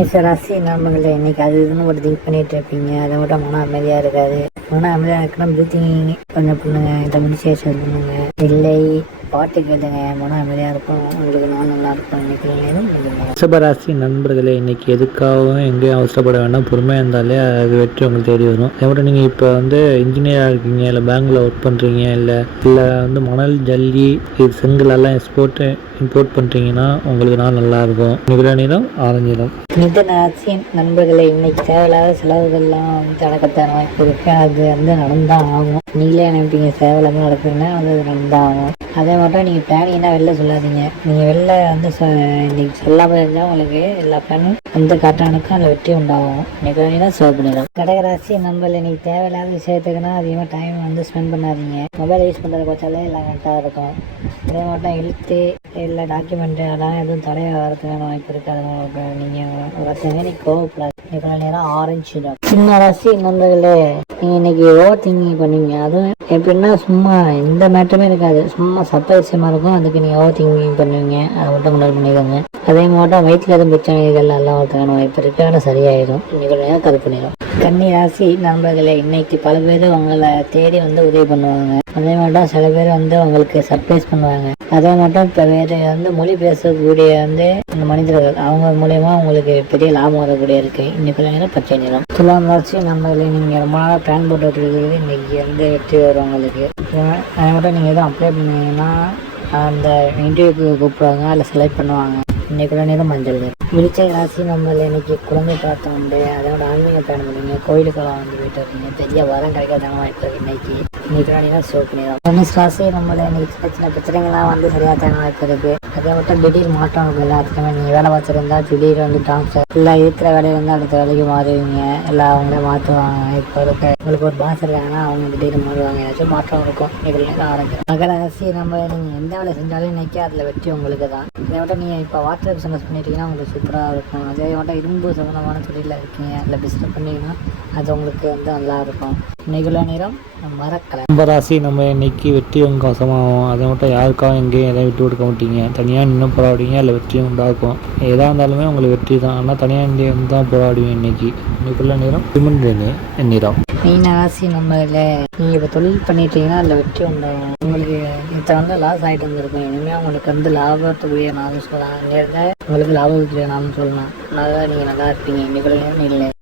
மேசராசி நண்பர்களே இன்னைக்கு அது இதுன்னு ஒரு திங்க் பண்ணிட்டு இருப்பீங்க. அதை விட மன அமைதியாக இருக்காது. மன அமைதியாக இருக்கணும் ப்ரீத்திங் கொஞ்சம் பண்ணுங்க மெடிடேஷன் பண்ணுங்க. இல்லை பாட்டு கேளுங்க. மன அமைதியாக இருக்கும் உங்களுக்கு நான் நல்லா இருக்கும் முடிஞ்சுங்க. ரிஷபராசி நண்பர்களே இன்னைக்கு எதுக்காகவும் எங்கேயும் அவசரப்பட வேண்டாம். பொறுமையாக இருந்தாலே அது வெற்றி உங்களுக்கு தேடி வரும். அதோட நீங்கள் இப்போ வந்து இன்ஜினியராக இருக்கீங்க இல்லை பேங்க்கில் ஒர்க் பண்ணுறீங்க இல்லை இல்லை வந்து மணல் ஜல்லி இது செங்கல் எல்லாம் எக்ஸ்போர்ட்டு இம்போர்ட் பண்ணுறீங்கன்னா உங்களுக்கு நாள் நல்லா இருக்கும். நிகழ நிறம் ஆரஞ்சு நிறம். மிதுன ராசி நண்பர்களே இன்னைக்கு தேவையில்லாத செலவுகள்லாம் வந்து நடக்கத்தான் வாய்ப்பு இருக்கு. அது வந்து நடந்தான் ஆகும். நீங்களே நினைப்பீங்க தேவையில்லாமல் நடக்குதுன்னா வந்து அது நடந்தான் ஆகும். அதே மட்டும் நீங்கள் பிளானிங்னா வெளில சொல்லாதீங்க. நீங்கள் வெளில வந்து இன்னைக்கு சொல்லாமல் இருந்தால் உங்களுக்கு எல்லா பிளானும் அந்த காட்டானுக்கும் அதில் வெற்றி உண்டாகும். இன்னைக்கு வேணா சேவ் பண்ணிடலாம். கடகராசி நம்மள இன்னைக்கு தேவையில்லாத விஷயத்துக்குன்னா அதிகமாக டைம் வந்து ஸ்பெண்ட் பண்ணாதீங்க. மொபைல் யூஸ் பண்ணுறது பட்சாலே எல்லாம் கரெக்டாக இருக்கும். அதே ஹெல்த்து இல்லை டாக்குமெண்ட்டு அதெல்லாம் எதுவும் தடையாக வரதுக்கான வாய்ப்பு இருக்காது நீங்கள் ஒருத்தங்க நீ கோவப்படாது இப்போ நேரம் ஆரஞ்சு தான். சின்ன ராசி நண்பர்களே நீங்கள் இன்னைக்கு ஓவர் திங்கிங் பண்ணுவீங்க அதுவும் எப்படின்னா சும்மா எந்த மேட்டருமே இருக்காது. சும்மா சர்ப்ரைஸமாக இருக்கும். அதுக்கு நீங்கள் ஓவர் திங்கிங் பண்ணுவீங்க. அதை மட்டும் முன்னாடி பண்ணிக்கோங்க. அதே மட்டும் வயிற்றில் எதுவும் பிரச்சனைகள் எல்லாம் வரதுக்கான வாய்ப்பு இருக்குது ஆனால் சரியாயிடும் இன்னைக்கு நேரம் கல் பண்ணிடும் கன்னி ராசி நண்பர்களே இன்னைக்கு பல பேர் உங்களை தேடி வந்து உதவி பண்ணுவாங்க. அதே மட்டும் சில பேர் வந்து அவங்களுக்கு சர்ப்ரைஸ் பண்ணுவாங்க. அதே மட்டும் இப்போ வேறு வந்து மொழி பேசக்கூடிய வந்து இந்த மனிதர்கள் அவங்க மூலயமா உங்களுக்கு பெரிய லாபம் வரக்கூடிய இருக்கு. இன்னைக்கு நேரம் பச்சை நிறம் துலாம் ராசி நம்மள நீங்கள் ரொம்ப நாளாக பிளான் போட்டு இருக்குது இன்னைக்கு வந்து வெற்றி வரும் உங்களுக்கு. அதே மட்டும் நீங்கள் எதுவும் அப்ளை பண்ணீங்கன்னா அந்த இன்டர்வியூக்கு கூப்பிடுவாங்க அதில் செலக்ட் பண்ணுவாங்க. இன்னைக்குள்ள நேரம் மஞ்சள். நிறம் ராசி நம்மள இன்னைக்கு குழந்தை பிரார்த்தம் உண்டு அதோட ஆன்மீக பயணம் பண்ணுவீங்க கோயிலுக்கெல்லாம் வந்து போயிட்டு இருக்கீங்க பெரிய வரம் கிடைக்காத வாய்ப்பு இருக்கு இன்னைக்கு. இன்னைக்கு தான் ஷோ நிறம் தனுஷ் ராசி நம்மள இன்னைக்கு சின்ன சின்ன பிரச்சனைகள்லாம் வந்து சரியாக தர வாய்ப்பு இருக்கு. அதை மட்டும் திடீர் மாற்றம் இருக்கும் எல்லாத்துக்குமே நீங்கள் வேலை பார்த்துருந்தா திடீர் வந்து ட்ரான்ஸ்ஃபர் இல்லை இருக்கிற வேலையில இருந்து அடுத்த வேலைக்கு மாறுவீங்க எல்லாம் அவங்களே மாற்றுவாங்க இப்போ இருக்க உங்களுக்கு ஒரு பாஸ் இருக்காங்கன்னா அவங்க திடீர்னு மாறுவாங்க. ஏதாச்சும் மாற்றம் இருக்கும் இதில் ஆரம்பிக்கும் மகர ராசி நம்ம நீங்கள் எந்த வேலை செஞ்சாலும் இன்னைக்கு அதில் வெற்றி உங்களுக்கு தான் இதை மட்டும் நீங்கள் இப்போ வாட்டர் சந்தோஷம் பண்ணிட்டீங்கன்னா உங்களுக்கு சூப்பராக இருக்கும். அதே மட்டும் இரும்பு சம்மந்தமான தொழிலில் இருக்கீங்க. இல்லை பிஸ்னஸ் பண்ணீங்கன்னா அது உங்களுக்கு வந்து நல்லா இருக்கும். நேரம் மறக்கலை. கும்பராசி நம்ம இன்னைக்கு வெற்றி உங்க அதை மட்டும் யாருக்காகவும் எங்கேயும் எதையும் விட்டு கொடுக்க மாட்டீங்க. தனியாக நின்று போராடுவீங்க இல்லை வெற்றியும் உண்டாக்கும் எதாக இருந்தாலுமே உங்களுக்கு வெற்றி தான். ஆனால் தனியாக நின்று வந்து தான் போராடுவீங்க இன்னைக்கு. இன்னைக்குள்ள நேரம் சிமெண்ட் நிறம் மீன ராசி நம்மள நீங்கள் இப்போ தொழில் பண்ணிட்டீங்கன்னா அதில் வெற்றி உண்டாகும் உங்களுக்கு இத்தனை வந்து லாஸ் ஆகிட்டு வந்திருக்கும் இனிமேல் உங்களுக்கு வந்து லாபத்துக்குரிய நாளும் சொல்லலாம். நேரத்தில் உங்களுக்கு லாபத்துக்குரிய நாளும் சொல்லலாம். நல்லா நீங்கள் நல்லா இருப்பீங்க. இன்னைக்குள்ள இல்லை?